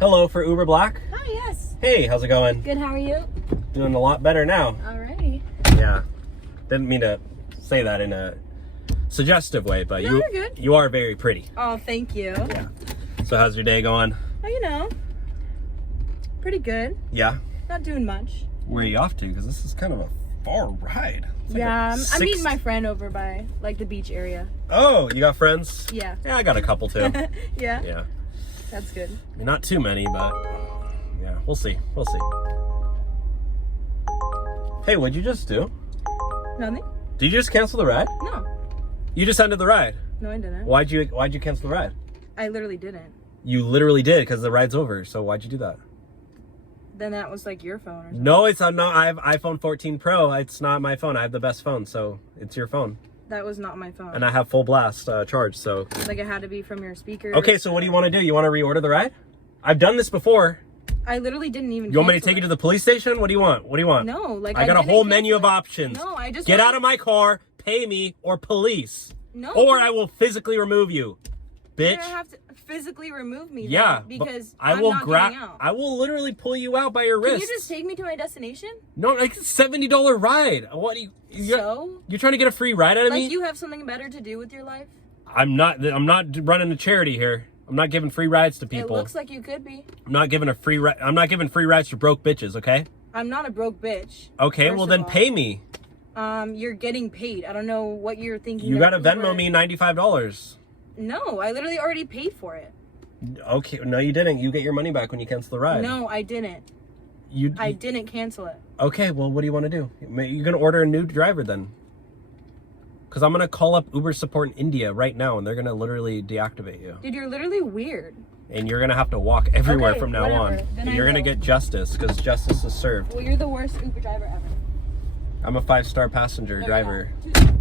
Hello for Uber Black. Hi, yes. Hey, how's it going? Good, how are you? Doing a lot better now. Alrighty. Yeah. Didn't mean to say that in a suggestive way, but No, you're good. you are very pretty. Oh, thank you. Yeah. So how's your day going? Oh, you know, pretty good. Yeah. Not doing much. Where are you off to? Because this is kind of a far ride. It's like Yeah, a I'm meeting my friend over by, like, the beach area. Oh, you got friends? Yeah. Yeah, I got a couple too. Yeah? Yeah. That's good. Not too many, but yeah, we'll see. We'll see. Hey, what'd you just do? Nothing? Did you just cancel the ride? No. You just ended the ride. No, I didn't. Why'd you cancel the ride? I literally didn't. You literally did because the ride's over. So why'd you do that? Then that was, like, your phone or something. No, it's not. I have iPhone 14 Pro. It's not my phone. I have the best phone, so it's your phone. That was not my phone. And I have full blast charge, so. Like, it had to be from your speaker. Okay, so what do you want to do? You want to reorder the ride? I've done this before. I literally didn't even You want me to cancel take you it. to the police station? What do you want? What do you want? No, like, I got a didn't whole cancel menu of it. options. No, I just Get wanted- out of my car, pay me, or police. No. Or I will physically remove you, You're bitch. gonna have to physically remove me. Yeah, then, but because I I'm will not grab. getting out. I will literally pull you out by your Can wrist. you just take me to my destination? No, like $70 ride. What do you? So? You're trying to get a free ride out of Like, me? you have something better to do with your life? I'm not running a charity here. I'm not giving free rides to people. It looks like you could be. I'm not giving I'm not giving free rides to broke bitches, okay? I'm not a broke bitch. Okay, first well of then all. pay me. You're getting paid. I don't know what you're thinking. You of gotta Venmo Uber. me $95. No, I literally already paid for it. Okay, no you didn't. You get your money back when you cancel the ride. No, I didn't. I didn't cancel it. Okay, well what do you want to do? You're gonna order a new driver then? Because I'm gonna call up Uber support in India right now and they're gonna literally deactivate you. Dude, you're literally weird. And you're gonna have to walk everywhere Okay, from now whatever. on. Then And I you're gonna will. get justice because justice is served. Well, you're the worst Uber driver ever. I'm a 5-star passenger No, driver. you're not.